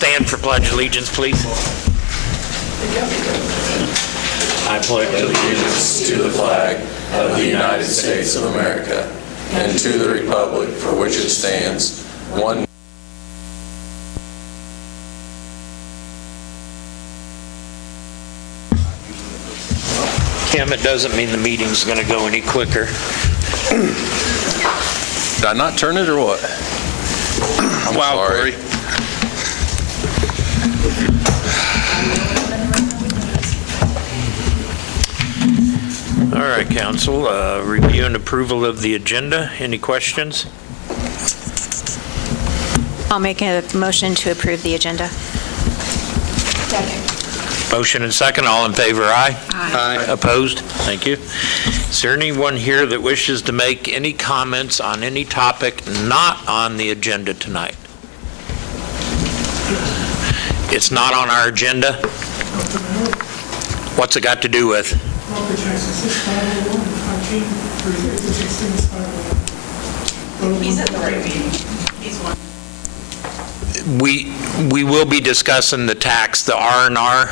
stand for Pledge Allegiance, please. I pledge allegiance to the flag of the United States of America and to the republic for which it stands, one. Kim, it doesn't mean the meeting's going to go any quicker. Did I not turn it or what? I'm sorry. All right, council, review and approval of the agenda. Any questions? I'll make a motion to approve the agenda. Second. Motion and second. All in favor, aye? Aye. Opposed? Thank you. Is there anyone here that wishes to make any comments on any topic not on the agenda tonight? It's not on our agenda? What's it got to do with? He's at the right meeting. He's one. We will be discussing the tax, the R&R.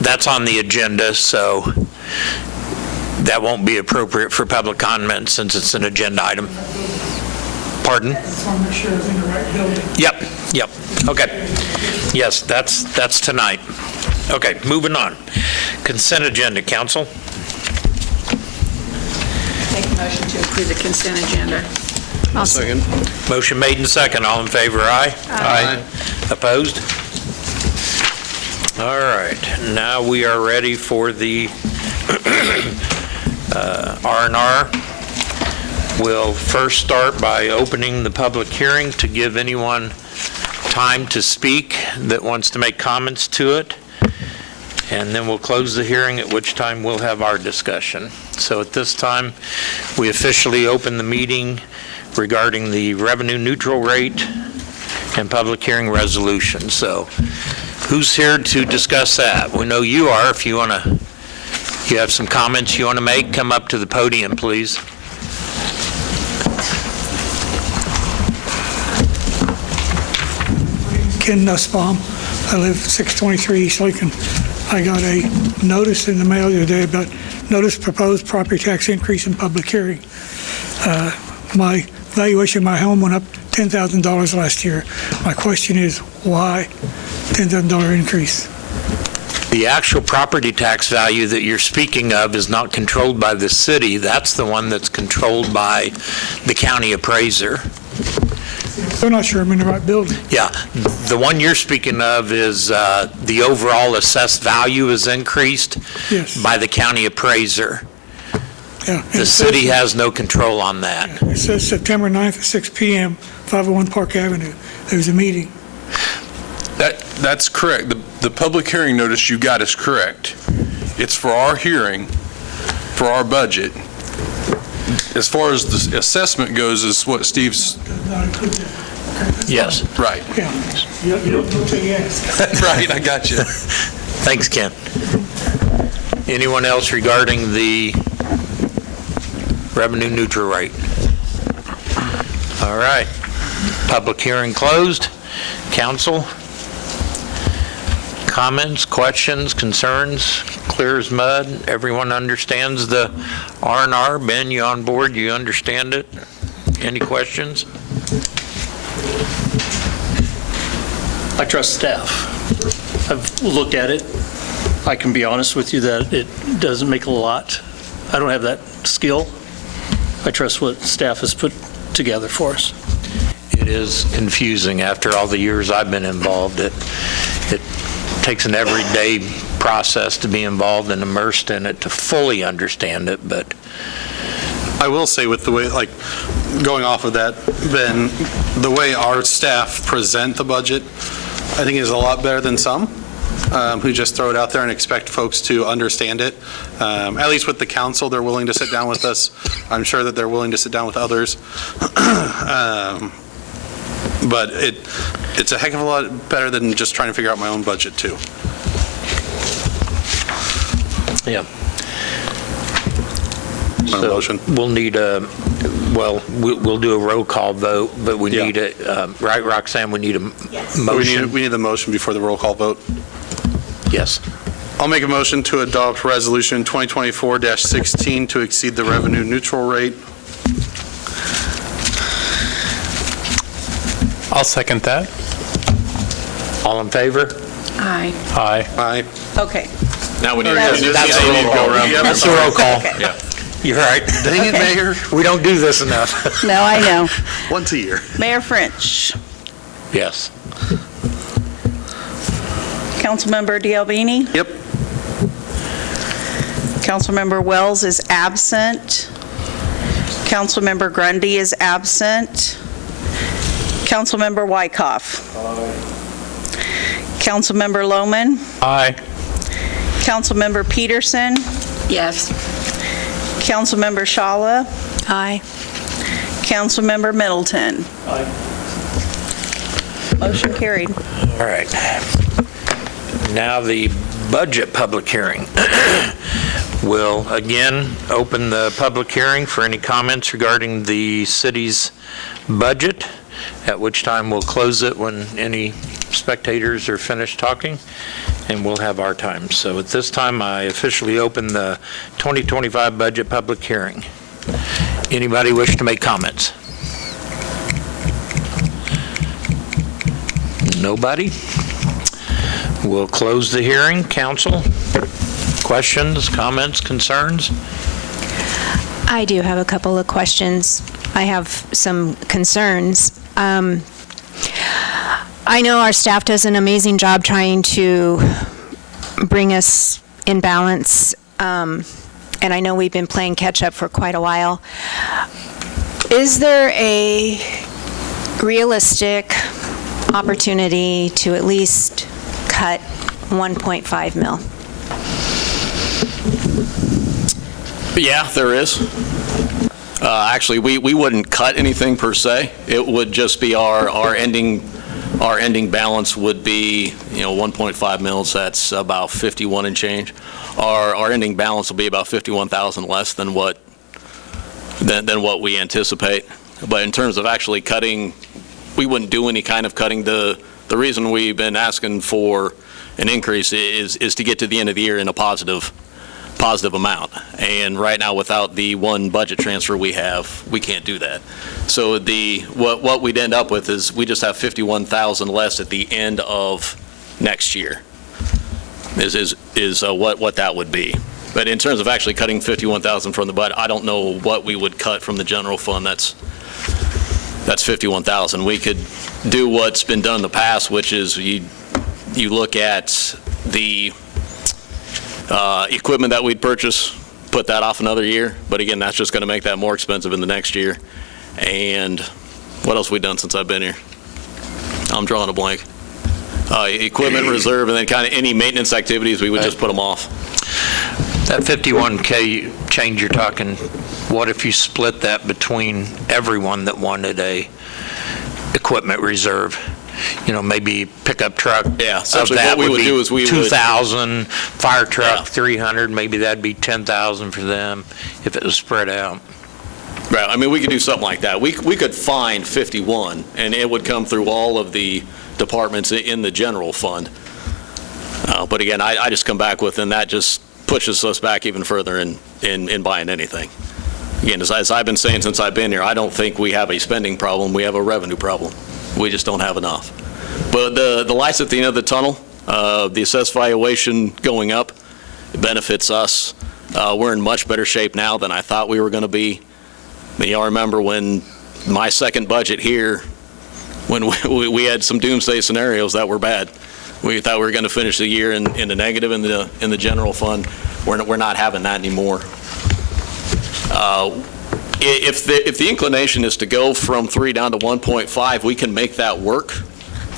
That's on the agenda, so that won't be appropriate for public comment since it's an agenda item. Pardon? I just want to make sure it's in the right building. Yep. Okay. Yes, that's tonight. Okay, moving on. Consent agenda, council. Make a motion to approve the consent agenda. I'll Second. Motion made and second. All in favor, aye? Aye. Opposed? All right, now we are ready for the R&R. We'll first start by opening the public hearing to give anyone time to speak that wants to make comments to it. And then we'll close the hearing, at which time we'll have our discussion. So at this time, we officially open the meeting regarding the revenue neutral rate and public hearing resolution. So who's here to discuss that? We know you are. If you have some comments you want to make, come up to the podium, please. Ken Nussbaum. I live 623 East Lincoln. I got a notice in the mail the other day about notice proposed property tax increase in public hearing. My valuation of my home went up $10,000 last year. My question is, why $10,000 increase? The actual property tax value that you're speaking of is not controlled by the city. That's the one that's controlled by the county appraiser. I'm not sure I'm in the right building. Yeah, the one you're speaking of is the overall assessed value is increased Yes. by the county appraiser. Yeah. And The city has no control on that. It says September 9th at 6 p.m., 501 Park Avenue. There was a meeting. That's correct. The public hearing notice you got is correct. It's for our hearing, for our budget. As far as the assessment goes, is what Steve's, Not included. Yes. right. Yeah. You don't know till you ask. Right, I got you. Thanks, Ken. Anyone else regarding the revenue neutral rate? All right. Public hearing closed. Council? Comments, questions, concerns? Clear as mud? Everyone understands the R&R? Ben, you on board? You understand it? Any questions? I trust staff. I've looked at it. I can be honest with you that it doesn't make a lot. I don't have that skill. I trust what staff has put together for us. It is confusing after all the years I've been involved. It takes an everyday process to be involved and immersed in it to fully understand it, but I will say with the way, like, going off of that, Ben, the way our staff present the budget, I think is a lot better than some who just throw it out there and expect folks to understand it. At least with the council, they're willing to sit down with us. I'm sure that they're willing to sit down with others. But it's a heck of a lot better than just trying to figure out my own budget, too. yeah. On a motion. We'll need a Well, we'll do a roll call vote, but we Yeah. need a, right, Roxanne, we need a Yes. motion? We need the motion before the roll call vote. Yes. I'll make a motion to adopt Resolution 2024-16 to exceed the revenue neutral rate. I'll second that. All in favor? Aye. Aye. Aye. Okay. Now we need That's the roll call. Okay. You're right. Dang it, Mayor. We don't do this enough. No, I know. Once a year. Mayor French. Yes. Councilmember Dialbini. Yep. Councilmember Wells is absent. Councilmember Grundy is absent. Councilmember Wyckoff. Councilmember Lohman. Aye. Councilmember Peterson. Yes. Councilmember Shala. Aye. Councilmember Middleton. Aye. Motion carried. All right. Now the budget public hearing. We'll again open the public hearing for any comments regarding the city's budget, at which time we'll close it when any spectators are finished talking, and we'll have our time. So at this time, I officially open the 2025 budget public hearing. Anybody wish to make comments? Nobody? We'll close the hearing. Council, questions, comments, concerns? I do have a couple of questions. I have some concerns. I know our staff does an amazing job trying to bring us in balance, and I know we've been playing catch-up for quite a while. Is there a realistic opportunity to at least cut 1.5 mil? Yeah, there is. Actually, we wouldn't cut anything per se. It would just be our ending balance would be, 1.5 mils. That's about 51 and change. Our ending balance will be about 51,000 less than what we anticipate. But in terms of actually cutting, we wouldn't do any kind of cutting. The reason we've been asking for an increase is to get to the end of the year in a positive amount. And right now, without the one budget transfer we have, we can't do that. So what we'd end up with is we just have 51,000 less at the end of next year is what that would be. But in terms of actually cutting 51,000 from the budget, I don't know what we would cut from the general fund. That's 51,000. We could do what's been done in the past, which is you look at the equipment that we'd purchase, put that off another year. But again, that's just going to make that more expensive in the next year. And what else have we done since I've been here? I'm drawing a blank. Equipment reserve, and then kind of any maintenance activities, we would just put them off. That 51K change you're talking, what if you split that between everyone that wanted a equipment reserve? Maybe pickup truck. Yeah, Of essentially that what we would be do is we would- 2,000, fire truck Yeah. 300, maybe that'd be 10,000 for them if it was spread out. Right, I mean, we could do something like that. We could find 51, and it would come through all of the departments in the general fund. But again, I just come back with, and that just pushes us back even further in buying anything. Again, as I've been saying since I've been here, I don't think we have a spending problem, we have a revenue problem. We just don't have enough. But the lights at the end of the tunnel, the assessed valuation going up, it benefits us. We're in much better shape now than I thought we were going to be. Y'all remember when my second budget here, when we had some doomsday scenarios that were bad. We thought we were going to finish the year in the negative in the general fund. We're not having that anymore. If the inclination is to go from 3 down to 1.5, we can make that work.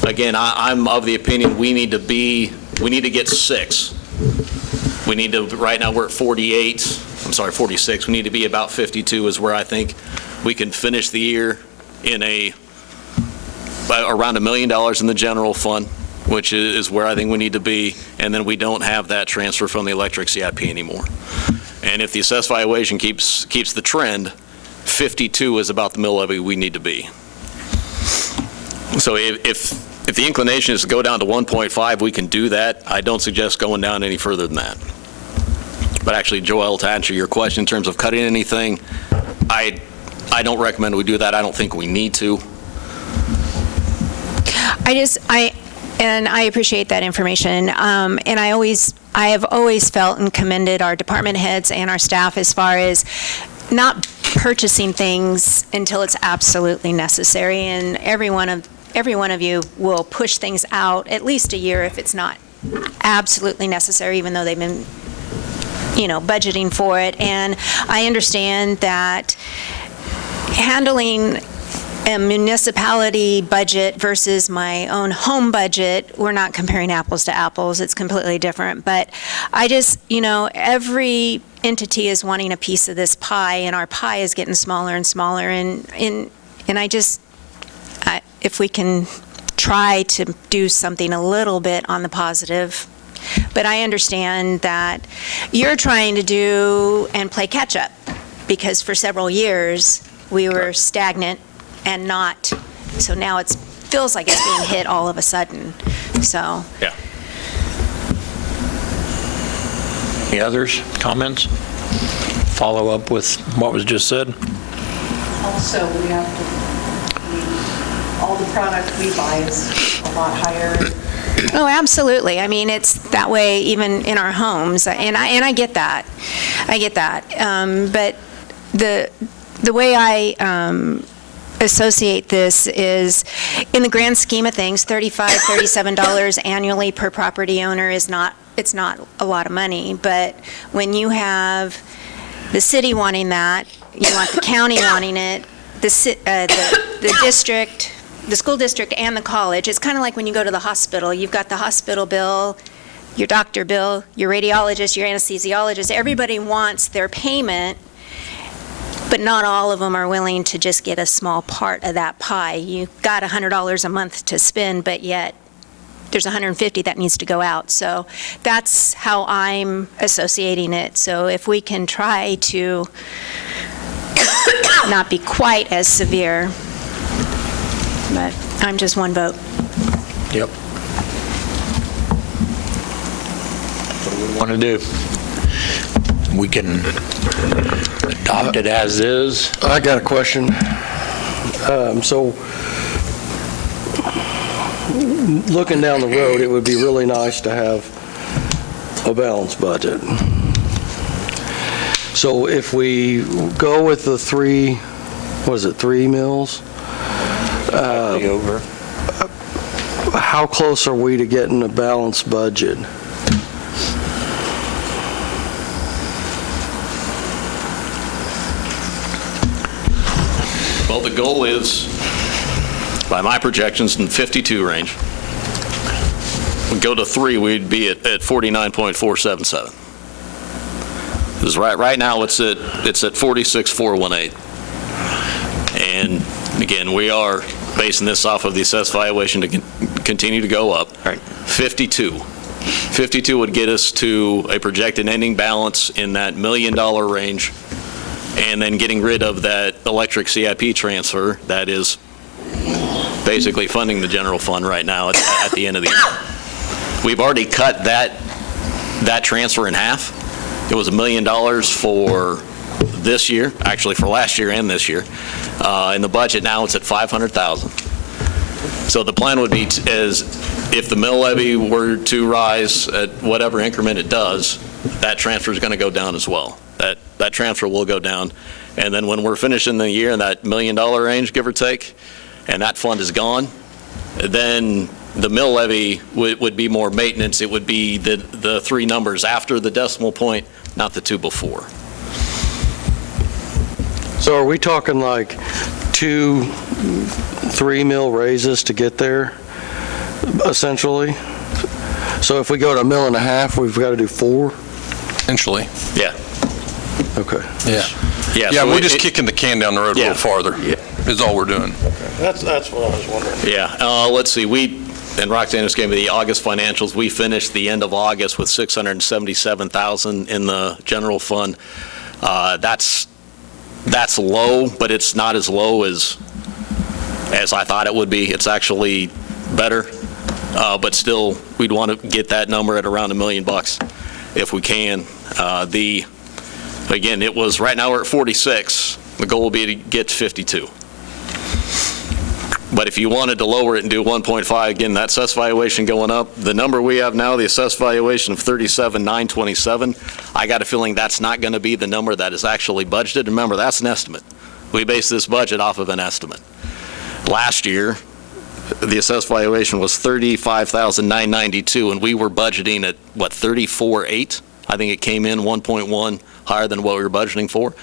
Again, I'm of the opinion we need to get 6. We need to, right now we're at 46. We need to be about 52 is where I think we can finish the year in around $1 million in the general fund, which is where I think we need to be, and then we don't have that transfer from the electric CIP anymore. And if the assessed valuation keeps the trend, 52 is about the mill levy we need to be. So if the inclination is to go down to 1.5, we can do that. I don't suggest going down any further than that. But actually, Joel, to answer your question in terms of cutting anything, I don't recommend we do that. I don't think we need to. I appreciate that information. And I have always felt and commended our department heads and our staff as far as not purchasing things until it's absolutely necessary. And every one of you will push things out at least a year if it's not absolutely necessary, even though they've been, budgeting for it. And I understand that handling a municipality budget versus my own home budget, we're not comparing apples to apples. It's completely different. But I just, every entity is wanting a piece of this pie, and our pie is getting smaller and smaller. And if we can try to do something a little bit on the positive. But I understand that you're trying to do and play catch up, because for several years we were stagnant and not, so now it feels like it's being hit all of a sudden, so. Yeah. Any others, comments? Follow up with what was just said? Also, we have to, all the product we buy is a lot higher. Oh, absolutely. I mean, it's that way even in our homes, and I get that. But the way I associate this is, in the grand scheme of things, $35, $37 annually per property owner is not a lot of money. But when you have the city wanting that, you want the county wanting it, the district, the school district and the college, it's kind of like when you go to the hospital. You've got the hospital bill, your doctor bill, your radiologist, your anesthesiologist. Everybody wants their payment, but not all of them are willing to just get a small part of that pie. You've got $100 a month to spend, but yet there's $150 that needs to go out. So that's how I'm associating it. So if we can try to not be quite as severe, but I'm just one vote. Yep. What do we want to do? We can adopt it as is. I got a question. So, looking down the road, it would be really nice to have a balanced budget. So if we go with the three mills? Over. How close are we to getting a balanced budget? Well, the goal is, by my projections, in the 52 range. We go to 3, we'd be at 49.477. Because right now it's at 46.418. And again, we are basing this off of the assessed valuation to continue to go up. Right. 52 would get us to a projected ending balance in that $1 million range, and then getting rid of that electric CIP transfer that is basically funding the general fund right now at the end of the year. We've already cut that transfer in half. It was $1 million for this year, actually for last year and this year. In the budget now, it's at $500,000. So the plan would be as if the mill levy were to rise at whatever increment it does, that transfer is going to go down as well. That transfer will go down. And then when we're finishing the year in that $1 million range, give or take, and that fund is gone, then the mill levy would be more maintenance. It would be the 3 numbers after the decimal point, not the 2 before. So are we talking like 2-3 mill raises to get there, essentially? So if we go to $1.5 million, we've got to do 4? Essentially. Yeah. Okay. Yeah. Yeah, Yeah, so we're just kicking the can down the road a Yeah. little farther, is all we're doing. That's what I was wondering. Yeah, let's see, and Roxanne just gave me the August financials. We finished the end of August with $677,000 in the general fund. That's that's low, but it's not as low as I thought it would be. It's actually better, but still, we'd want to get that number at around $1 million if we can. Again, it was, right now we're at 46. The goal will be to get to 52. But if you wanted to lower it and do 1.5, again, that assessed valuation going up, the number we have now, the assessed valuation of 37,927, I got a feeling that's not going to be the number that is actually budgeted. Remember, that's an estimate. We base this budget off of an estimate. Last year, the assessed valuation was 35,992, and we were budgeting at, what, 34.8? I think it came in 1.1 higher than what we were budgeting for.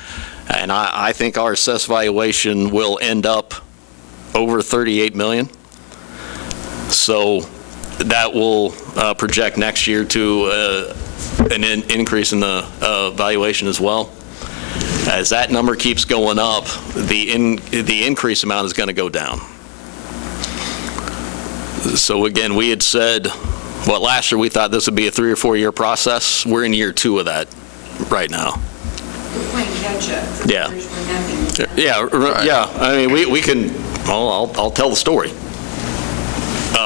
And I think our assessed valuation will end up over 38 million. So that will project next year to an increase in the valuation as well. As that number keeps going up, the increase amount is going to go down. So again, we had said, well, last year we thought this would be a 3 or 4 year process. We're in year 2 of that right now. We're playing catch-up. Yeah. There's nothing. Yeah. I mean, we can, well, I'll tell the story.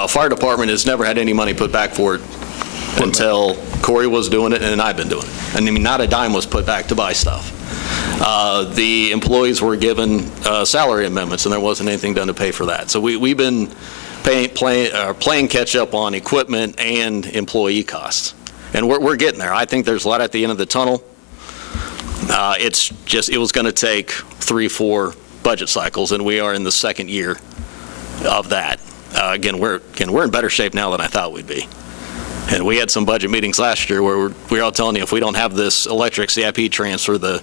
Fire department has never had any money put back for it until Corey was doing it and I've been doing it. I mean, not a dime was put back to buy stuff. The employees were given salary amendments, and there wasn't anything done to pay for that. So we've been playing catch up on equipment and employee costs, and we're getting there. I think there's light at the end of the tunnel. It's just, it was going to take 3-4 budget cycles, and we are in the second year of that. Again, we're in better shape now than I thought we'd be. And we had some budget meetings last year where we were all telling you, if we don't have this electric CIP transfer, the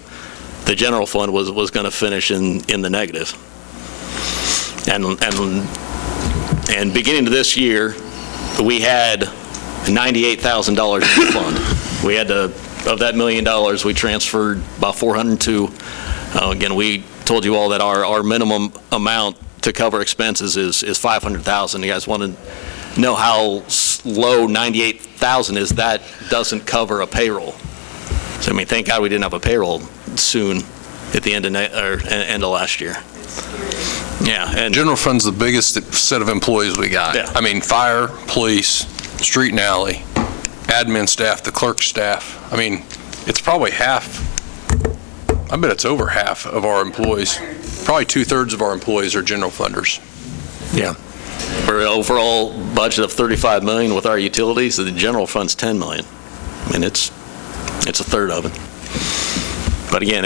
general fund was going to finish in the negative. And beginning of this year, we had $98,000 in the fund. We had to, of that $1 million, we transferred about 402. Again, we told you all that our minimum amount to cover expenses is 500,000. You guys want to know how low 98,000 is? That doesn't cover a payroll. So I mean, thank God we didn't have a payroll soon at the end of last year. Yeah, and General fund's the biggest set of employees we got. Yeah. I mean, fire, police, street and alley, admin staff, the clerk staff. I mean, it's probably half. I bet it's over half of our employees. Probably 2/3 of our employees are general funders. yeah, for an overall budget of 35 million with our utilities, the general fund's 10 million. I mean, it's a third of it. But again,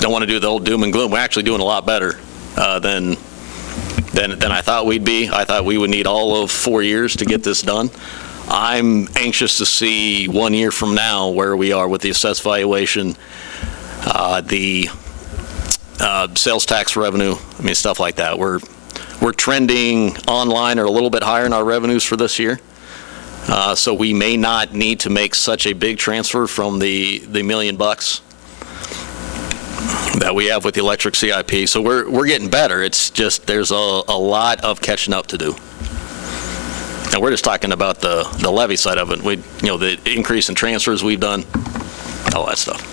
don't want to do the old doom and gloom. We're actually doing a lot better than I thought we'd be. I thought we would need all of 4 years to get this done. I'm anxious to see 1 year from now where we are with the assessed valuation, the sales tax revenue, I mean, stuff like that. We're trending online or a little bit higher in our revenues for this year. So we may not need to make such a big transfer from the $1 million that we have with the electric CIP. So we're getting better. It's just there's a lot of catching up to do. And we're just talking about the levy side of it. The increase in transfers we've done, all that stuff.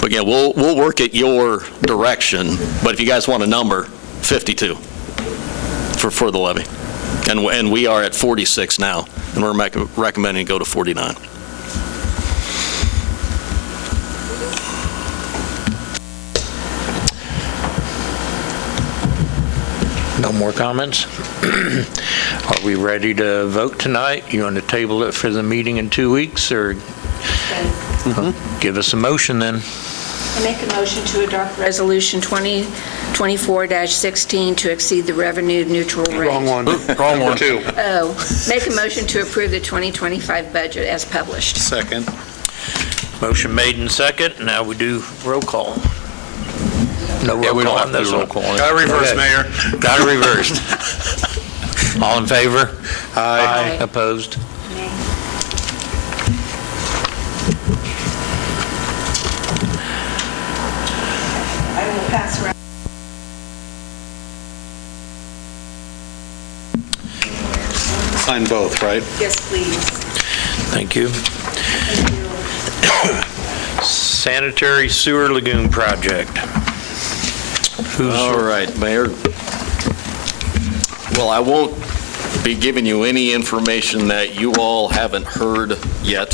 But again, we'll work at your direction. But if you guys want a number, 52 for the levy. And we are at 46 now, and we're recommending to go to 49. No more comments? Are we ready to vote tonight? You want to table it for the meeting in 2 weeks, or give us a motion then? I make a motion to adopt Resolution 2024-16 to exceed the revenue neutral rate. Wrong one. Wrong one. Two. Oh, make a motion to approve the 2025 budget as published. Second. Motion made and second. Now we do roll call. No roll Yeah, we don't call have on to this do roll one. call. Got to reverse, Okay. Mayor. Got it reversed. All in favor? Aye. Opposed? I will pass around. Sign both, right? Yes, please. Thank you. Thank you. Sanitary sewer lagoon project. All right, Mayor. Well, I won't be giving you any information that you all haven't heard yet.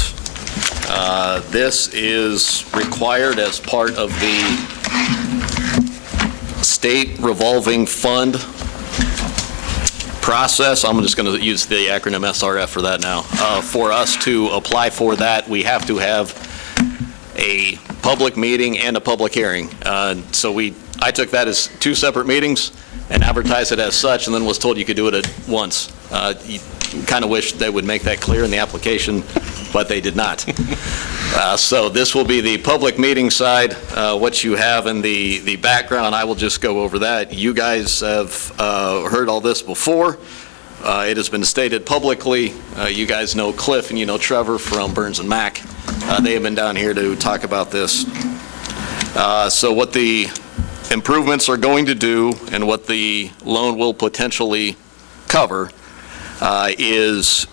This is required as part of the state revolving fund process. I'm just going to use the acronym SRF for that now. For us to apply for that, we have to have a public meeting and a public hearing. So I took that as two separate meetings and advertised it as such, and then was told you could do it at once. You kind of wish they would make that clear in the application, but they did not. So this will be the public meeting side. What you have in the background, I will just go over that. You guys have heard all this before. It has been stated publicly. You guys know Cliff and you know Trevor from Burns and Mac. They have been down here to talk about this. So what the improvements are going to do and what the loan will potentially cover is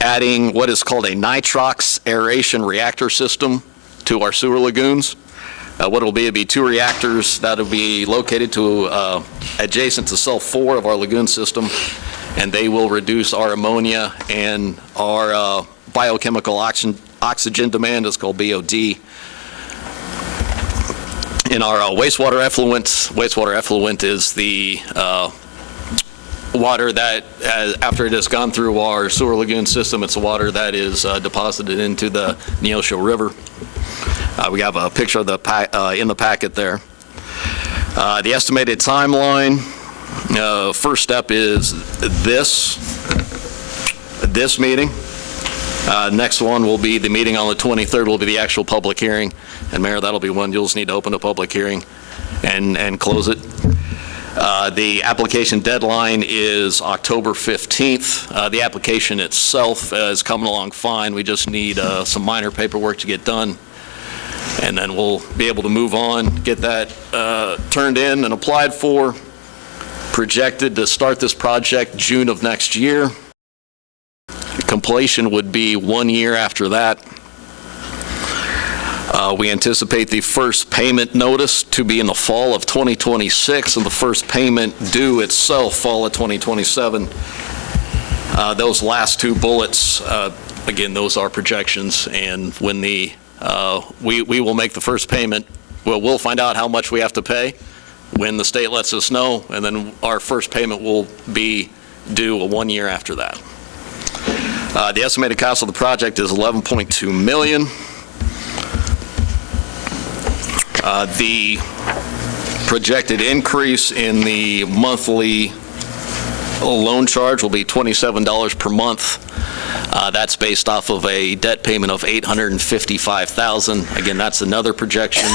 adding what is called a nitrox aeration reactor system to our sewer lagoons. What it'll be two reactors that'll be located to adjacent to cell 4 of our lagoon system, and they will reduce our ammonia and our biochemical oxygen demand. It's called BOD. In our wastewater effluent is the water that, after it has gone through our sewer lagoon system, it's the water that is deposited into the Neosho River. We have a picture of in the packet there. The estimated timeline, first step is this meeting. Next one will be the meeting on the 23rd, will be the actual public hearing. And Mayor, that'll be one. You'll just need to open a public hearing and close it. The application deadline is October 15th. The application itself is coming along fine. We just need some minor paperwork to get done. And then we'll be able to move on, get that turned in and applied for. Projected to start this project June of next year. Completion would be 1 year after that. We anticipate the first payment notice to be in the fall of 2026, and the first payment due itself fall of 2027. Those last two bullets, again, those are projections, and when we will make the first payment, we'll find out how much we have to pay when the state lets us know, and then our first payment will be due 1 year after that. The estimated cost of the project is $11.2 million. The projected increase in the monthly loan charge will be $27 per month. That's based off of a debt payment of $855,000. Again, that's another projection.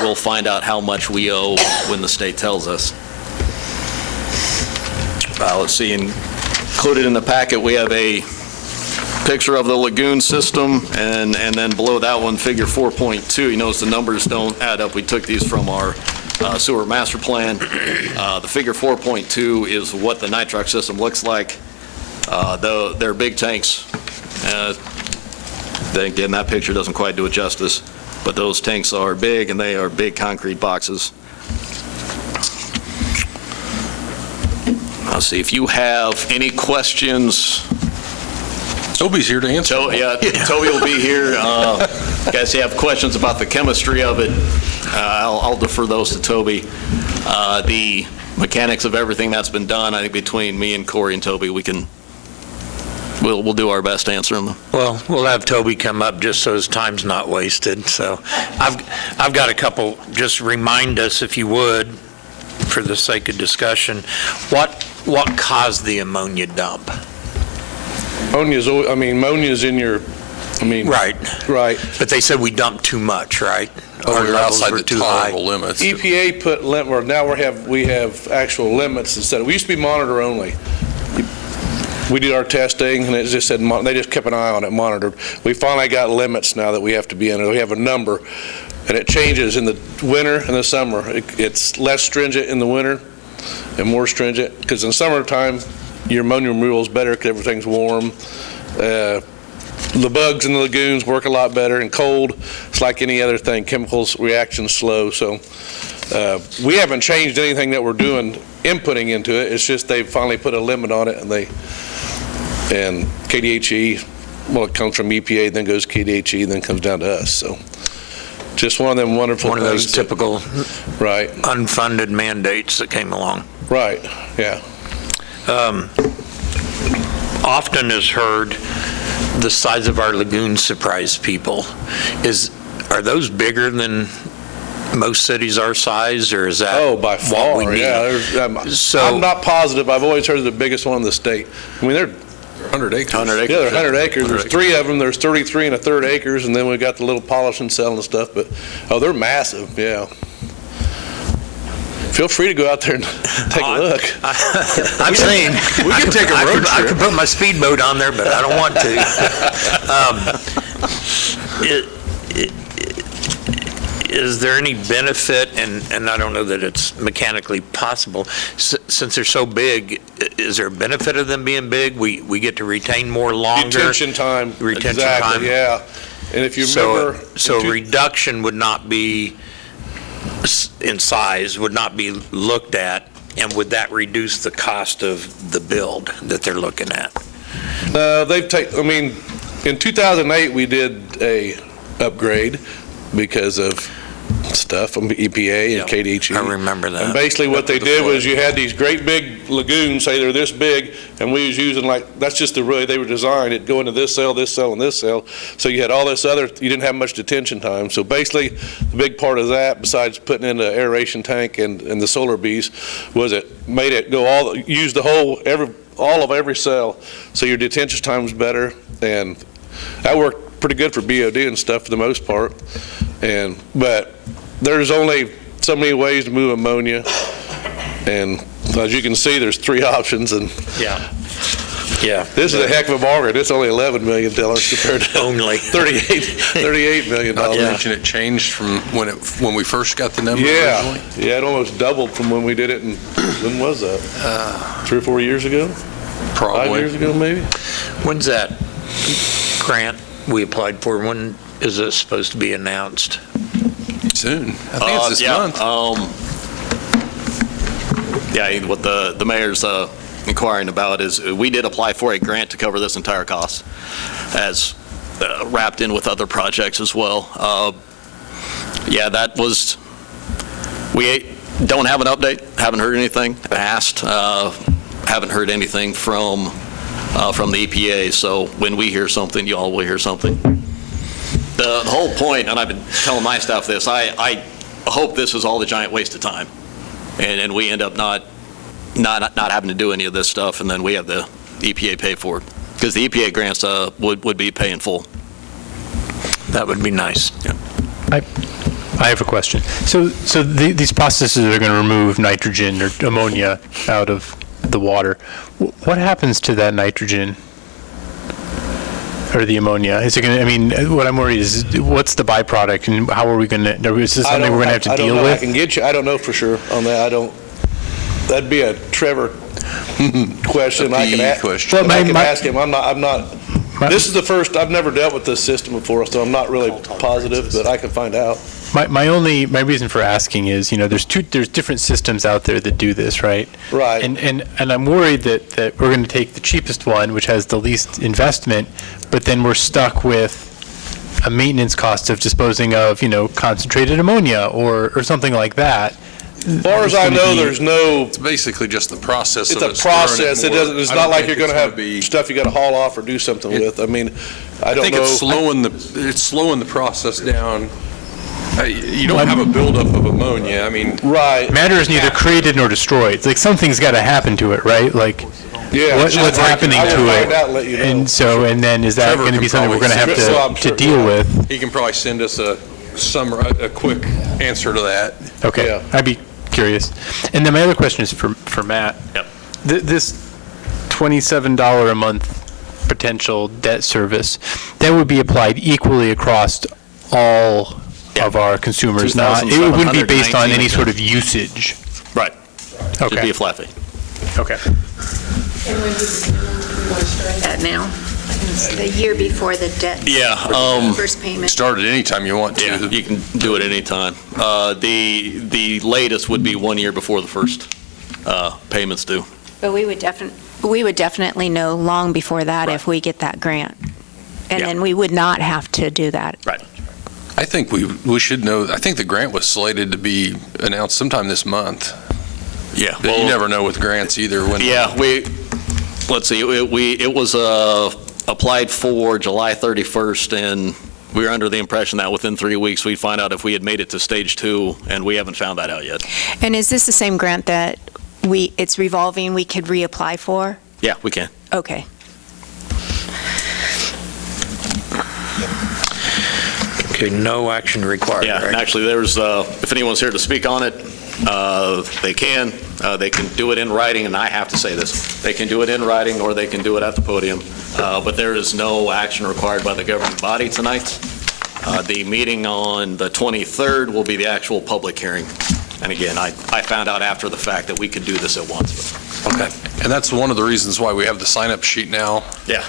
We'll find out how much we owe when the state tells us. Let's see, included in the packet, we have a picture of the lagoon system, and then below that one, figure 4.2. You notice the numbers don't add up. We took these from our sewer master plan. The figure 4.2 is what the nitrox system looks like. They're big tanks. Again, that picture doesn't quite do it justice, but those tanks are big, and they are big concrete boxes. I'll see if you have any questions. Toby's here to answer. Toby will be here. Guys, you have questions about the chemistry of it, I'll defer those to Toby. The mechanics of everything that's been done, I think between me and Corey and Toby, we'll do our best to answer them. Well, we'll have Toby come up just so his time's not wasted. So I've got a couple, just remind us if you would, for the sake of discussion, what caused the ammonia dump? Ammonia's in your, Right. Right. But they said we dumped too much, right? Oh, Our we're levels outside were the too high. tolerable limits. EPA put now we have actual limits instead. We used to be monitor only. We did our testing, and it just said, they just kept an eye on it, monitored. We finally got limits now that we have to be in. We have a number, and it changes in the winter and the summer. It's less stringent in the winter and more stringent, because in summertime, your ammonia removal is better because everything's warm. the bugs in the lagoons work a lot better. In cold, it's like any other thing, chemicals reaction slow. So we haven't changed anything that we're doing, inputting into it. It's just they finally put a limit on it, and KDHE, well, it comes from EPA, then goes KDHE, then comes down to us. So just one of them wonderful things. One of those typical right, unfunded mandates that came along. Right, yeah. Often is heard the size of our lagoons surprise people. Are those bigger than most cities our size, or is that by far, what we need? Yeah. I'm not positive. I've always heard of the biggest one in the state. I mean, they're 100 acres. 100 acres. Yeah, they're 100 acres. There's 3 of them. There's 33 1/3 acres, and then we've got the little polish and sell and stuff. But, they're massive, yeah. Feel free to go out there and take a look. I'm saying, we can take a road trip. I could put my speedboat on there, but I don't want to. Is there any benefit, and I don't know that it's mechanically possible, since they're so big, is there a benefit of them being big? We get to retain more longer? Detention time. Retention exactly, time. Yeah. And if you remember... So reduction would not be, in size, would not be looked at, and would that reduce the cost of the build that they're looking at? In 2008, we did a upgrade because of stuff from EPA and KDHE. I remember that. And basically what they did was you had these great big lagoons, say they're this big, and we was using that's just the way they were designed. It'd go into this cell, and this cell. So you had all this other, you didn't have much detention time. So basically the big part of that, besides putting in the aeration tank and the solar bees, was it made it go use the whole, all of every cell. So your detention time was better, and that worked pretty good for BOD and stuff for the most part. But there's only so many ways to move ammonia, and as you can see, there's 3 options. And yeah, this is a heck of a bargain. It's only $11 million compared to only $38 million. Not to mention it changed from when we first got the number originally. Yeah, it almost doubled from when we did it. And when was that? 3 or 4 years ago? Probably 5 years ago, maybe. When's that grant we applied for? When is it supposed to be announced? Soon. I think it's this month. What the mayor's inquiring about is we did apply for a grant to cover this entire cost, as wrapped in with other projects as well. That was, we don't have an update, haven't heard anything, asked, haven't heard anything from the EPA, so when we hear something, you all will hear something. The whole point, and I've been telling my staff this, I hope this is all a giant waste of time, and we end up not having to do any of this stuff, and then we have the EPA pay for it, because the EPA grants would be paying full. That would be nice. Yeah. I have a question. So these processes are going to remove nitrogen or ammonia out of the water. What happens to that nitrogen or the ammonia? Is it going to, what I'm worried is what's the byproduct, and how are we going to, is this something we're going to have to deal with? I can get you, I don't know for sure on that. That'd be a Trevor question. I can ask him. I'm not, this is the first, I've never dealt with this system before, so I'm not really positive, but I can find out. My reason for asking is, there's different systems out there that do this, right? Right. And I'm worried that we're going to take the cheapest one, which has the least investment, but then we're stuck with a maintenance cost of disposing of, concentrated ammonia or something like that. As far as I know, there's no. It's basically just the process. It's a process. It's not like you're going to have stuff you got to haul off or do something with. I mean, I don't know. It's slowing the process down. You don't have a buildup of ammonia. Right. Matter is neither created nor destroyed. It's like something's got to happen to it, right? What's happening to it? And then is that going to be something we're going to have to deal with? He can probably send us a quick answer to that. Okay. Yeah. I'd be curious. And then my other question is for Matt. Yep. This $27 a month potential debt service, that would be applied equally across all of our consumers. It wouldn't be based on any sort of usage. Right. Okay. It'd be a flat fee. Okay. And when do we want to start that now? It's the year before the debt. Yeah, First payment. Start at any time you want to. yeah, you can do it anytime. The latest would be 1 year before the first payments due. But we would definitely know long before that if we get that grant. And Yeah. then we would not have to do that. Right. I think we should know, I think the grant was slated to be announced sometime this month. Yeah. But you never know with grants either. Yeah, let's see, it was applied for July 31st, and we were under the impression that within 3 weeks, we'd find out if we had made it to stage 2, and we haven't found that out yet. And is this the same grant that it's revolving, we could reapply for? Yeah, we can. Okay. Okay, no action required, Yeah, and right? actually, if anyone's here to speak on it, they can. They can do it in writing, and I have to say this. They can do it in writing, or they can do it at the podium. But there is no action required by the governing body tonight. The meeting on the 23rd will be the actual public hearing. And again, I found out after the fact that we could do this at once. Okay. And that's one of the reasons why we have the sign-up sheet now. Yeah.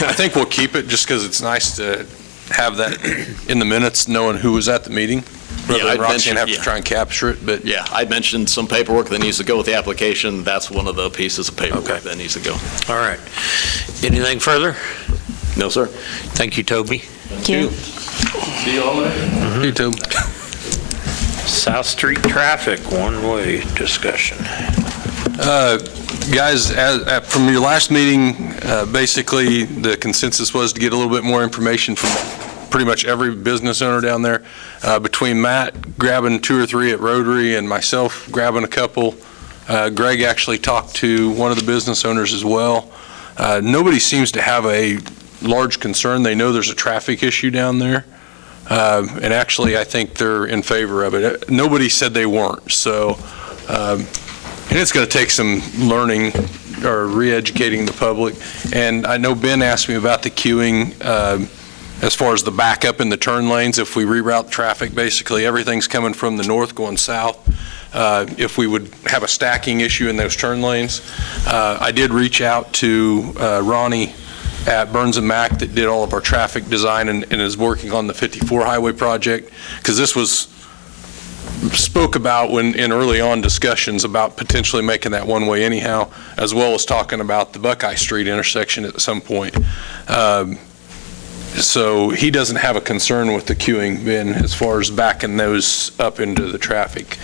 I think we'll keep it just because it's nice to have that in the minutes, knowing who was at the meeting, rather Yeah, than I'd Roxanne mentioned- have to yeah. try and capture it, but. Yeah, I mentioned some paperwork that needs to go with the application. That's one of the pieces of paperwork Okay. that needs to go. All right. Anything further? No, sir. Thank you, Toby. Thank you. See you all later. You too. South Street traffic, one-way discussion. Guys, from your last meeting, basically, the consensus was to get a little bit more information from pretty much every business owner down there. Between Matt grabbing 2 or 3 at Rotary and myself grabbing a couple, Greg actually talked to one of the business owners as well. Nobody seems to have a large concern. They know there's a traffic issue down there. And actually, I think they're in favor of it. Nobody said they weren't, so, and it's going to take some learning or re-educating the public. And I know Ben asked me about the queuing as far as the backup in the turn lanes. If we reroute traffic, basically everything's coming from the north going south. If we would have a stacking issue in those turn lanes. I did reach out to Ronnie at Burns and Mac that did all of our traffic design and is working on the 54 highway project, because this was spoke about in early on discussions about potentially making that one way anyhow, as well as talking about the Buckeye Street intersection at some point. So he doesn't have a concern with the queuing, Ben, as far as backing those up into the traffic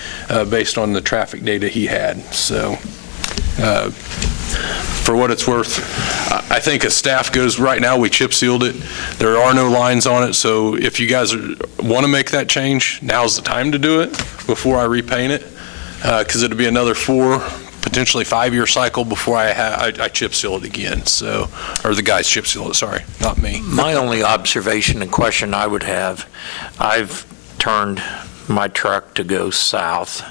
based on the traffic data he had. So for what it's worth, I think as staff goes, right now we chip sealed it. There are no lines on it, so if you guys want to make that change, now's the time to do it before I repaint it, because it'll be another 4, potentially 5-year cycle before I chip seal it again. So, or the guys chip seal it, sorry, not me. My only observation and question I would have, I've turned my truck to go south,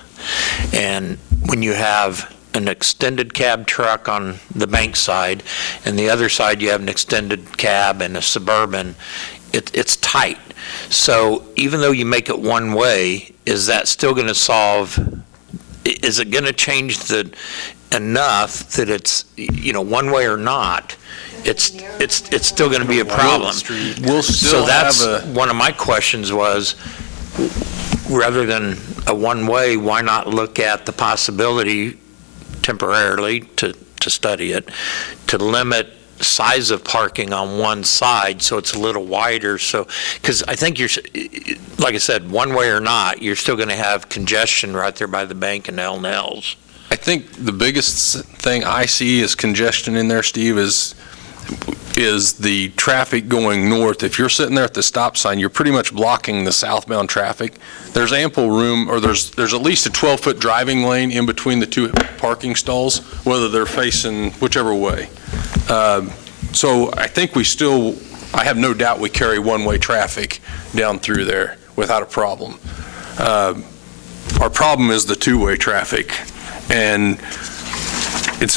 and when you have an extended cab truck on the bank side, and the other side you have an extended cab and a Suburban, it's tight. So even though you make it one way, is that still going to solve, is it going to change enough that it's, one way or not, it's still going to be a problem? We'll still So that's have one of my questions was, rather than a one-way, why not look at the possibility temporarily to study it, to limit size of parking on one side so it's a little wider, so, because I think like I said, one way or not, you're still going to have congestion right there by the bank and L&L's. I think the biggest thing I see is congestion in there, Steve, is the traffic going north. If you're sitting there at the stop sign, you're pretty much blocking the southbound traffic. There's ample room, or there's at least a 12-foot driving lane in between the 2 parking stalls, whether they're facing whichever way. So I think I have no doubt we carry one-way traffic down through there without a problem. Our problem is the 2-way traffic, and it's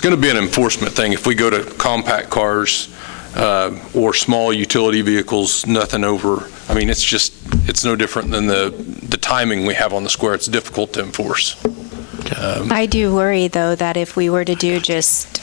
going to be an enforcement thing. If we go to compact cars or small utility vehicles, nothing over, I mean, it's no different than the timing we have on the square. It's difficult to enforce. I do worry, though, that if we were to do just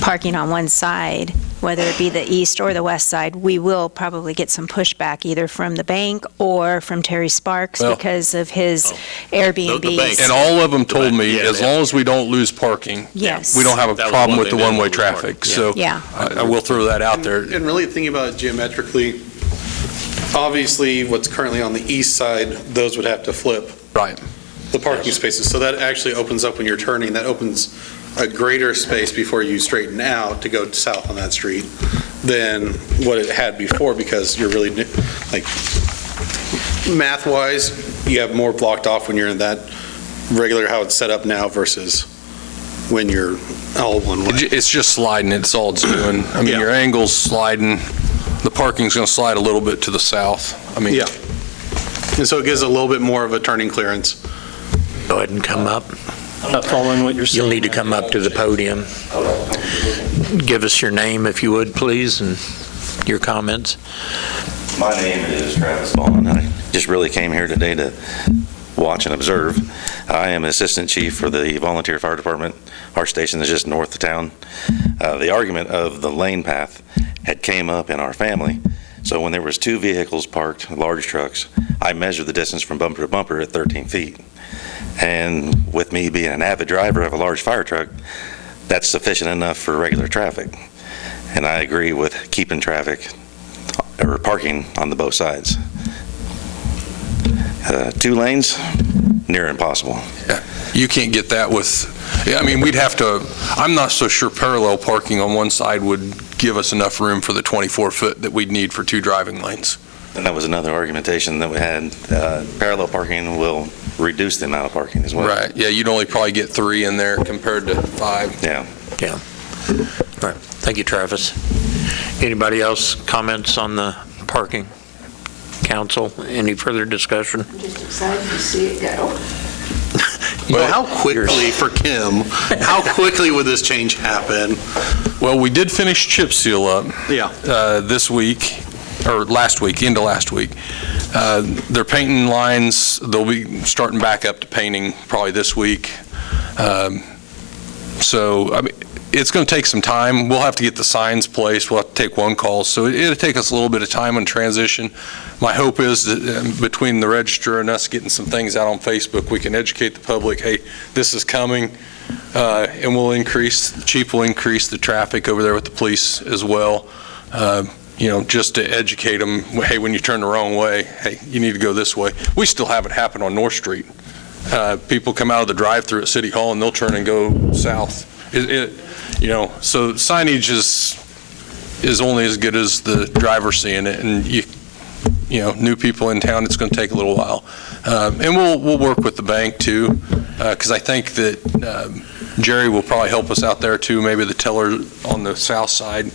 parking on one side, whether it be the east or the west side, we will probably get some pushback either from the bank or from Terry Sparks Well- because of his Airbnbs. And all of them told me, Yeah, as they- long as we don't lose parking, Yes. we don't have a That was problem one with the thing, they one-way didn't lose traffic. parking. So Yeah. I will throw that out there. And really thinking about it geometrically, obviously, what's currently on the east side, those would have to flip Right. the parking spaces. So that actually opens up when you're turning, that opens a greater space before you straighten out to go south on that street than what it had before, because you're really, like, math-wise, you have more blocked off when you're in that regular, how it's set up now versus when you're all one way. It's just sliding, it's all it's doing. I mean, Yeah. your angle's sliding, the parking's going to slide a little bit to the south. I mean, Yeah. And so it gives a little bit more of a turning clearance. Go ahead and come up. I'm not following what you're saying. You'll need to come up to the podium. Give us your name, if you would, please, and your comments. My name is Travis Vaughn. I just really came here today to watch and observe. I am Assistant Chief for the Volunteer Fire Department. Our station is just north of town. The argument of the lane path had came up in our family. So when there was two vehicles parked, large trucks, I measured the distance from bumper to bumper at 13 feet. And with me being an avid driver of a large fire truck, that's sufficient enough for regular traffic. And I agree with keeping traffic or parking on the both sides. 2 lanes, near impossible. you can't get that with, I mean, we'd have to, I'm not so sure parallel parking on one side would give us enough room for the 24-foot that we'd need for 2 driving lanes. And that was another argumentation that we had. Parallel parking will reduce the amount of parking as well. Right, yeah, you'd only probably get 3 in there compared to 5. Yeah. Yeah. All right. Thank you, Travis. Anybody else comments on the parking? Council, any further discussion? I'm just excited to see it go. Well, how quickly, for Kim, how quickly would this change happen? Well, we did finish chip seal up Yeah. this week, or last week, into last week. They're painting lines, they'll be starting back up to painting probably this week. So, I mean, it's going to take some time. We'll have to get the signs placed, we'll have to take one call, so it'll take us a little bit of time on transition. My hope is that between the register and us getting some things out on Facebook, we can educate the public, hey, this is coming, and we'll increase, the chief will increase the traffic over there with the police as well, just to educate them, hey, when you turn the wrong way, hey, you need to go this way. We still have it happen on North Street. People come out of the drive-through at City Hall and they'll turn and go south. So signage is only as good as the driver seeing it, and new people in town, it's going to take a little while. And we'll work with the bank too, because I think that Jerry will probably help us out there too. Maybe the teller on the south side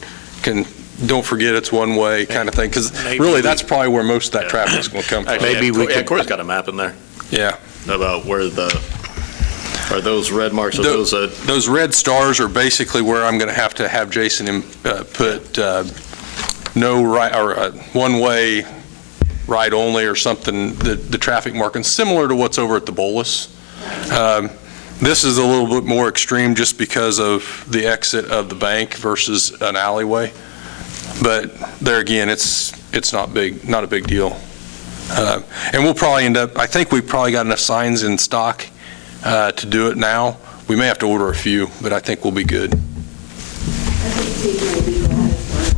don't forget it's one way kind of thing, because really that's probably where most of that traffic is going to come from. Maybe we could. Corey's got a map in there Yeah. about where are those red marks, are those Those red stars are basically where I'm going to have Jason put no right, or one-way right only or something, the traffic marking, similar to what's over at the Bolus. This is a little bit more extreme just because of the exit of the bank versus an alleyway. But there again, it's not a big deal. And we'll probably end up, I think we've probably got enough signs in stock to do it now. We may have to order a few, but I think we'll be good. I think people will be glad it's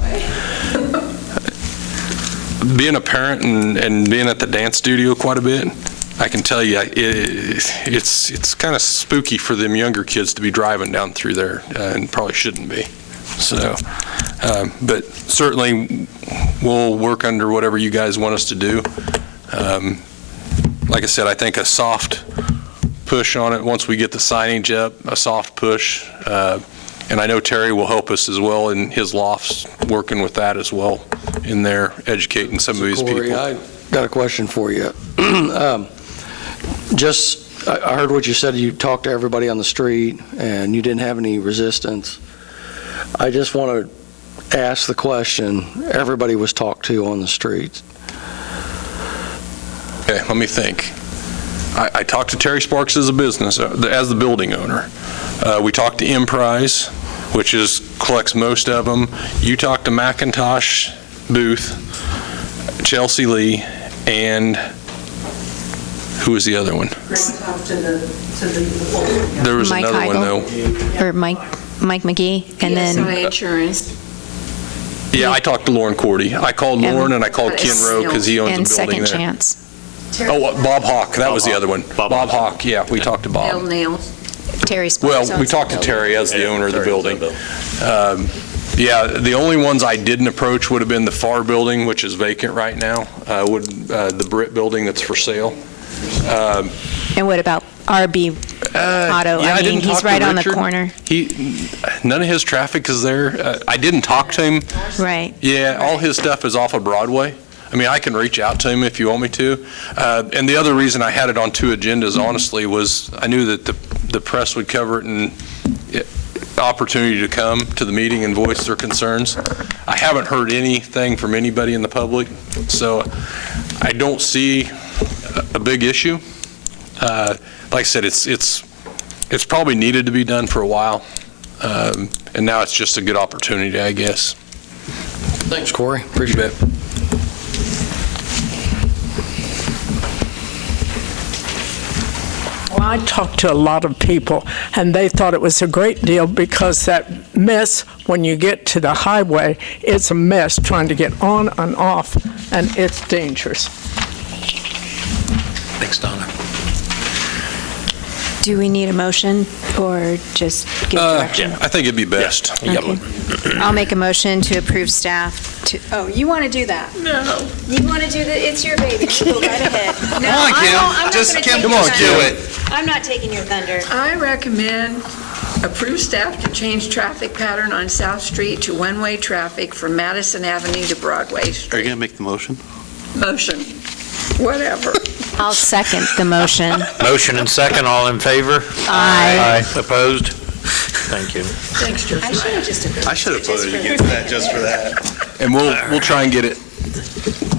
one way. Being a parent and being at the dance studio quite a bit, I can tell you it's kind of spooky for them younger kids to be driving down through there, and probably shouldn't be. So, but certainly we'll work under whatever you guys want us to do. Like I said, I think a soft push on it once we get the signage up, a soft push. And I know Terry will help us as well in his lofts, working with that as well in there, educating some of these people. Corey, I got a question for you. I heard what you said, you talked to everybody on the street and you didn't have any resistance. I just want to ask the question, everybody was talked to on the streets. Okay, let me think. I talked to Terry Sparks as a business, as the building owner. We talked to Emprise. which collects most of them. You talk to McIntosh, Booth, Chelsea Lee, and who was the other one? There was Mike another one, Heigl. though. Or Mike McGee, and then, Insurance. Yeah, I talked to Lauren Cordy. I called Lauren and I called Ken Rowe because he owns and the building Second there. Chance. Oh, Bob Hawk, that was the other one. Bob Hawk, yeah, we talked to Bill Bob. Nails. Terry Spokes. Well, we talked to Terry as the owner of the building. Yeah, the only ones I didn't approach would have been the FAR building, which is vacant right now, the Britt building that's for sale. And what about RB Auto? Yeah, I I mean, didn't he's talk to right on the Richard. corner. None of his traffic is there. I didn't talk to him. Right. Yeah, all his stuff is off of Broadway. I mean, I can reach out to him if you want me to. And the other reason I had it on 2 agendas, honestly, was I knew that the press would cover it and opportunity to come to the meeting and voice their concerns. I haven't heard anything from anybody in the public, so I don't see a big issue. Like I said, it's probably needed to be done for a while, and now it's just a good opportunity, I guess. Thanks, Corey. Appreciate it. Well, I talked to a lot of people, and they thought it was a great deal because that mess, when you get to the highway, it's a mess trying to get on and off, and it's dangerous. Thanks, Donna. Do we need a motion or just give direction? I think it'd be best. Okay. I'll make a motion to approve staff to, oh, you want to do that? No. You want to do that? It's your baby. You go right ahead. No, Come on, Kim. I'm not Just gonna Kim, take come your on, thunder. do it. I'm not taking your thunder. I recommend approve staff to change traffic pattern on South Street to one-way traffic from Madison Avenue to Broadway Street. Are you going to make the motion? Motion. Whatever. I'll second the motion. Motion and second, all in favor? Aye. Opposed? Thank you. Thanks, Joseph. I should have just approved. I should have voted against that just for that. And we'll try and get it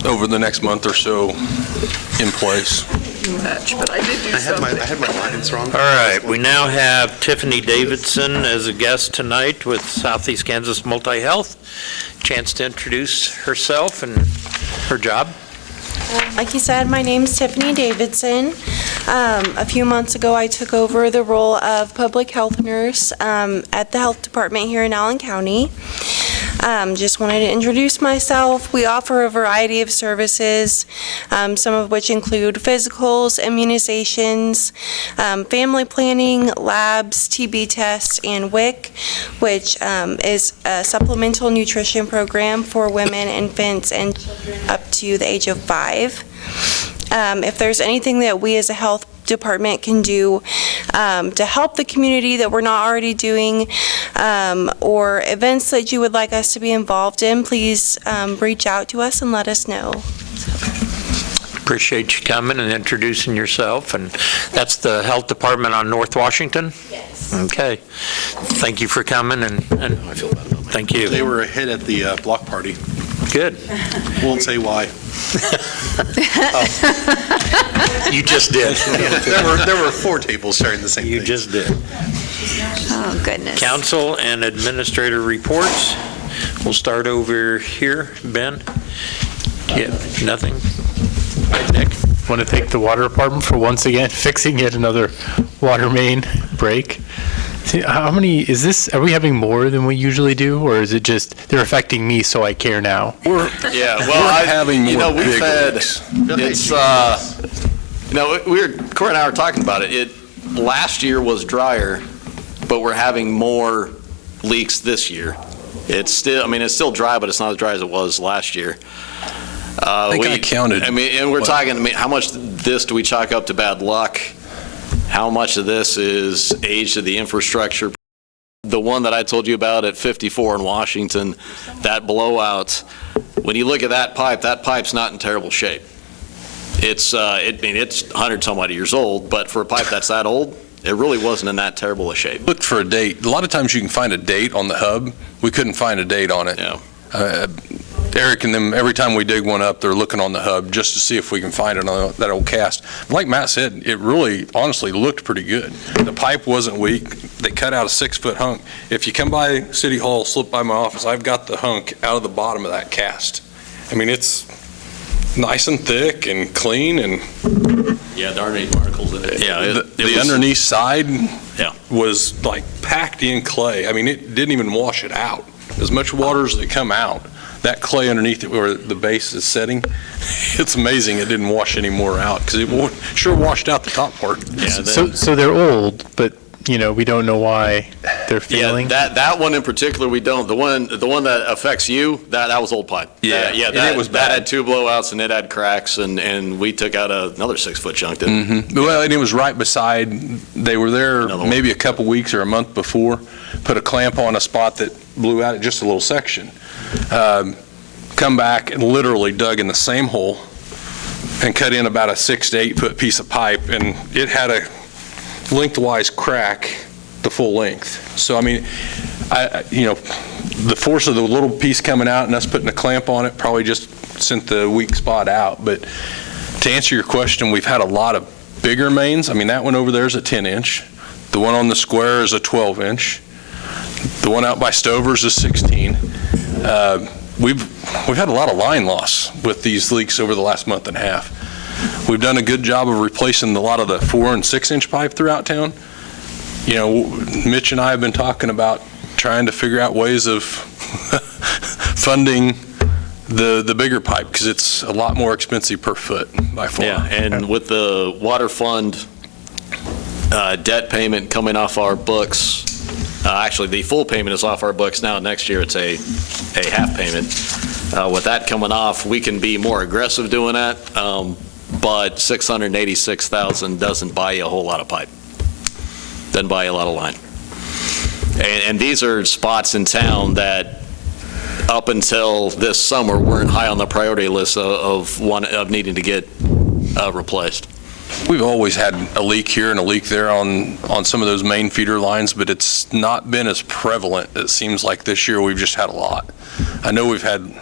over the next month or so in place. Much, but I did do I something. had my lines wrong. All right, we now have Tiffany Davidson as a guest tonight with Southeast Kansas Multi-Health. Chance to introduce herself and her job. Like you said, my name's Tiffany Davidson. A few months ago, I took over the role of public health nurse at the health department here in Allen County. Just wanted to introduce myself. We offer a variety of services, some of which include physicals, immunizations, family planning, labs, TB tests, and WIC, which is a supplemental nutrition program for women, infants, and children up to the age of 5. If there's anything that we as a health department can do to help the community that we're not already doing, or events that you would like us to be involved in, please reach out to us and let us know. Appreciate you coming and introducing yourself, and that's the Health Department on North Washington? Yes. Okay. Thank you for coming, and thank you. They were a hit at the block party. Good. Won't say why. You just did. There were 4 tables sharing the same thing. You just did. Oh, goodness. Council and administrator reports. We'll start over here. Ben? Yeah, nothing? Nick? Want to thank the water department for once again fixing yet another water main break. See, how many is this? Are we having more than we usually do, or is it just they're affecting me, so I care now? We're having more big we've had, leaks. it's, Corey and I were talking about it. Last year was drier, but we're having more leaks this year. It's still dry, but it's not as dry as it was last year. I think I counted. And we're talking, how much this do we chalk up to bad luck? How much of this is age of the infrastructure? The one that I told you about at 54 in Washington, that blowout, when you look at that pipe's not in terrible shape. It's 100 some odd years old, but for a pipe that's that old, it really wasn't in that terrible a shape. Looked for a date. A lot of times you can find a date on the hub. We couldn't find a date on it. Yeah. Eric and them, every time we dig one up, they're looking on the hub just to see if we can find it on that old cast. Like Matt said, it really, honestly, looked pretty good. The pipe wasn't weak. They cut out a 6-foot hunk. If you come by City Hall, slip by my office, I've got the hunk out of the bottom of that cast. I mean, it's nice and thick and clean, and Yeah, there aren't any particles in it. Yeah, the underneath side Yeah. was like packed in clay. I mean, it didn't even wash it out. As much water as it come out, that clay underneath it where the base is setting, it's amazing it didn't wash any more out, because it sure washed out the top part. Yeah, So they're old, but, we don't know why they're failing? Yeah, that one in particular, we don't. The one that affects you, that was old pipe. Yeah, Yeah, and that it was that bad. had 2 blowouts, and it had cracks, and we took out another 6-foot chunk, didn't we? Mm-hmm. Well, and it was right beside, they were there Another one. maybe a couple weeks or a month before, put a clamp on a spot that blew out just a little section. Come back and literally dug in the same hole and cut in about a 6 to 8 foot piece of pipe, and it had a lengthwise crack the full length. So, I mean, the force of the little piece coming out and us putting a clamp on it probably just sent the weak spot out. But to answer your question, we've had a lot of bigger mains. I mean, that one over there is a 10-inch. The one on the square is a 12-inch. The one out by Stover's is 16. We've had a lot of line loss with these leaks over the last month and a half. We've done a good job of replacing a lot of the 4- and 6-inch pipe throughout town. Mitch and I have been talking about trying to figure out ways of funding the bigger pipe, because it's a lot more expensive per foot by far. Yeah, and with the water fund debt payment coming off our books, actually, the full payment is off our books now. Next year, it's a half payment. With that coming off, we can be more aggressive doing that, but $686,000 doesn't buy you a whole lot of pipe. Doesn't buy you a lot of line. And these are spots in town that, up until this summer, weren't high on the priority list of needing to get replaced. We've always had a leak here and a leak there on some of those main feeder lines, but it's not been as prevalent. It seems like this year we've just had a lot. I know we've had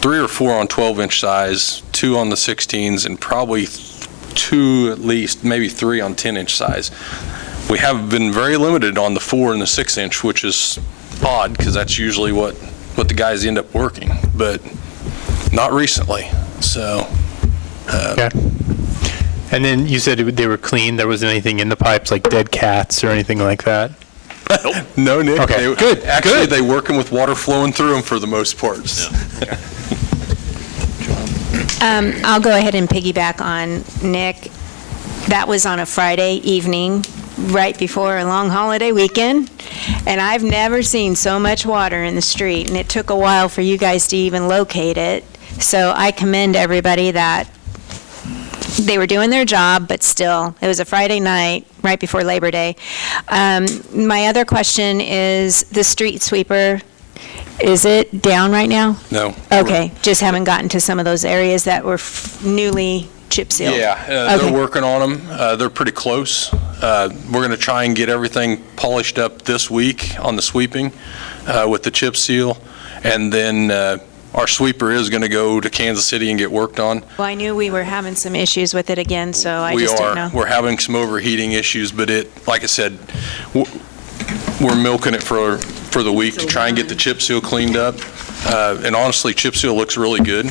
3 or 4 on 12-inch size, 2 on the 16s, and probably 2 at least, maybe 3 on 10-inch size. We have been very limited on the 4 and the 6-inch, which is odd, because that's usually what the guys end up working, but not recently. So. Okay. And then you said they were clean. There wasn't anything in the pipes, like dead cats or anything like that? No, Nick. Okay, good. Actually, they working with water flowing through them for the most part. Yeah. I'll go ahead and piggyback on Nick. That was on a Friday evening, right before a long holiday weekend, and I've never seen so much water in the street, and it took a while for you guys to even locate it. So I commend everybody that they were doing their job, but still, it was a Friday night right before Labor Day. My other question is the street sweeper. Is it down right now? No. Okay, just haven't gotten to some of those areas that were newly chip sealed. Yeah, Okay. they're working on them. They're pretty close. We're going to try and get everything polished up this week on the sweeping with the chip seal. And then our sweeper is going to go to Kansas City and get worked on. Well, I knew we were having some issues with it again, so I just didn't know. We're having some overheating issues, but like I said, we're milking it for the week to try and get the chip seal cleaned up. And honestly, chip seal looks really good.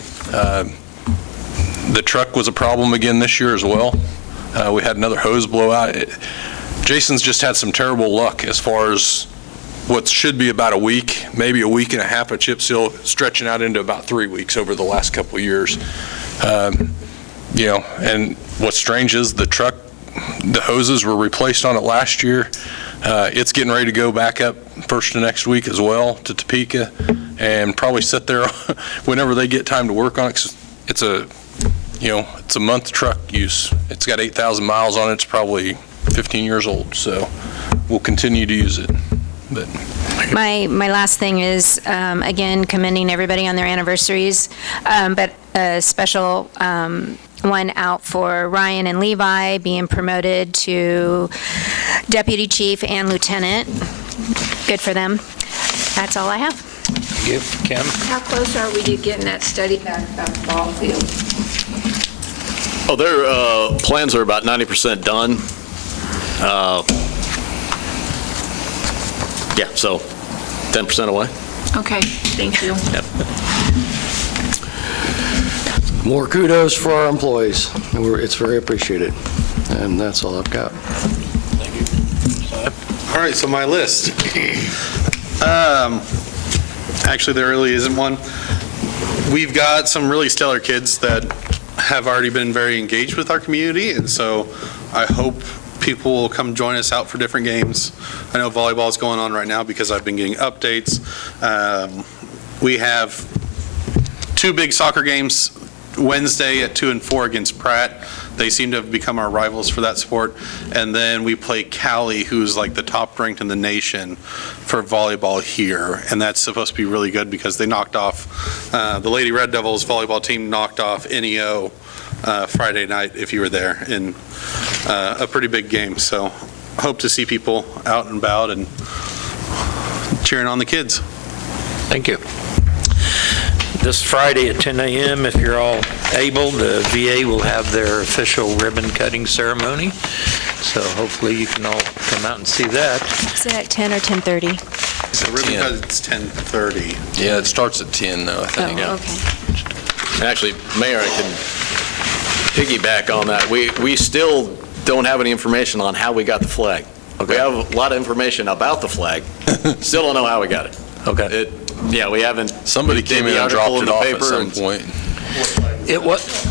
The truck was a problem again this year as well. We had another hose blowout. Jason's just had some terrible luck as far as what should be about a week, maybe a week and a half of chip seal, stretching out into about 3 weeks over the last couple of years. And what's strange is the truck, the hoses were replaced on it last year. It's getting ready to go back up first of next week as well to Topeka, and probably sit there whenever they get time to work on it. 'Cause it's a month truck use. It's got 8,000 miles on it. It's probably 15 years old, so we'll continue to use it. But My last thing is, again, commending everybody on their anniversaries, but a special one out for Ryan and Levi being promoted to deputy chief and lieutenant. Good for them. That's all I have. Kim? How close are we to getting that study back about the ball field? Oh, their plans are about 90% done. Yeah, so 10% away. Okay, thank you. More kudos for our employees. It's very appreciated. And that's all I've got. All right, so my list. Actually, there really isn't one. We've got some really stellar kids that have already been very engaged with our community, and so I hope people will come join us out for different games. I know volleyball is going on right now because I've been getting updates. We have 2 big soccer games Wednesday at 2 and 4 against Pratt. They seem to have become our rivals for that sport. And then we play Cali, who's like the top ranked in the nation for volleyball here. And that's supposed to be really good because they knocked off, the Lady Red Devils volleyball team knocked off NEO Friday night, if you were there, in a pretty big game. So I hope to see people out and about and cheering on the kids. Thank you. This Friday at 10 a.m., if you're all able, the VA will have their official ribbon cutting ceremony. So hopefully you can all come out and see that. Is it at 10 or 10:30? So ribbon cut, it's 10:30. Yeah, it starts at 10 though, I think. Oh, okay. And actually, Mayor, I can piggyback on that. We still don't have any information on how we got the flag. We have a lot of information about the flag. Still don't know how we got it. Okay. Yeah, we haven't. Somebody came in and dropped it off at some point. It was,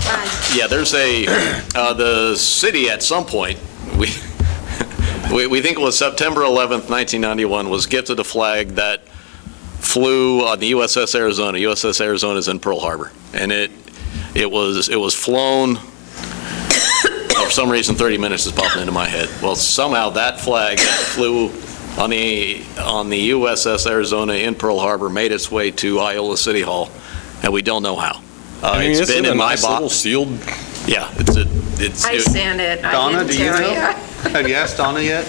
Yeah, there's the city at some point, we think it was September 11th, 1991, was gifted a flag that flew on the USS Arizona. USS Arizona is in Pearl Harbor. And it was flown, for some reason 30 minutes is popping into my head. Well, somehow that flag that flew on the USS Arizona in Pearl Harbor made its way to Iola City Hall, and we don't know how. It's been in my box. Little sealed. Yeah, I sent it. Donna, do you know? Yeah. Have you asked Donna yet?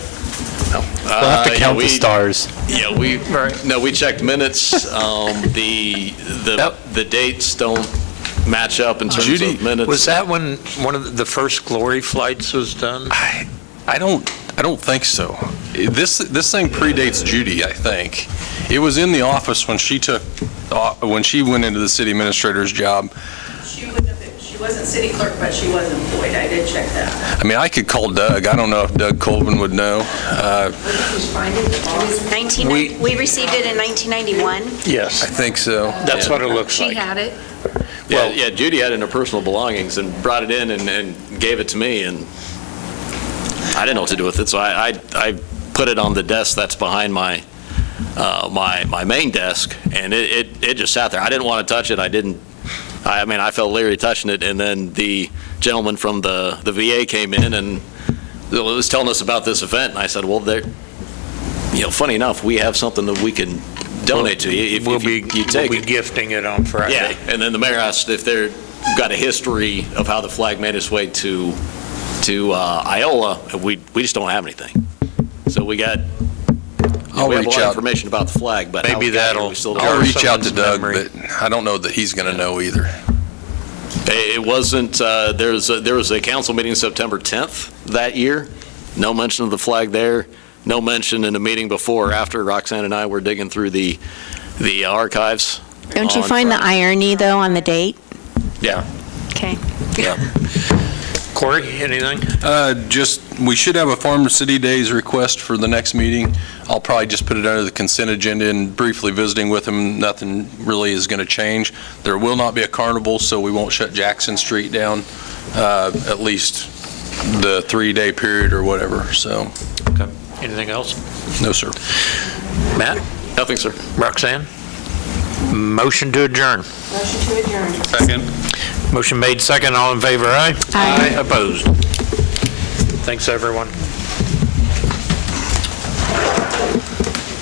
No. We'll have to count the stars. Yeah, we checked minutes. The dates don't match up in terms of minutes. was that when one of the first Glory flights was done? I don't think so. This thing predates Judy, I think. It was in the office when she went into the city administrator's job. She wasn't city clerk, but she was employed. I did check that. I mean, I could call Doug. I don't know if Doug Colvin would know. We received it in 1991. Yes. I think so. That's what it looks She like. had it. Yeah, Judy had it in her personal belongings and brought it in and gave it to me, and I didn't know what to do with it, so I put it on the desk that's behind my main desk, and it just sat there. I didn't want to touch it. I felt leery touching it, and then the gentleman from the VA came in and was telling us about this event, and I said, well, funny enough, we have something that we can donate to you if We'll you take be it. gifting it on Friday. Yeah, and then the mayor asked if they've got a history of how the flag made its way to Iola. We just don't have anything. So we have a lot of information about the flag, but Maybe I'll I'll reach out to Doug, but I don't know that he's going to know either. It wasn't, there was a council meeting September 10th that year. No mention of the flag there. No mention in the meeting before or after. Roxanne and I were digging through the archives. Don't you find the irony, though, on the date? Yeah. Okay. Yeah. Corey, anything? We should have a Farm City Days request for the next meeting. I'll probably just put it under the consent agenda and briefly visiting with them. Nothing really is going to change. There will not be a carnival, so we won't shut Jackson Street down, at least the 3-day period or whatever, so. Okay. Anything else? No, sir. Matt? Nothing, sir. Roxanne? Motion to adjourn. Motion to adjourn. Second. Motion made second. All in favor, aye? Aye. Opposed? Thanks, everyone.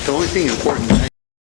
The only thing important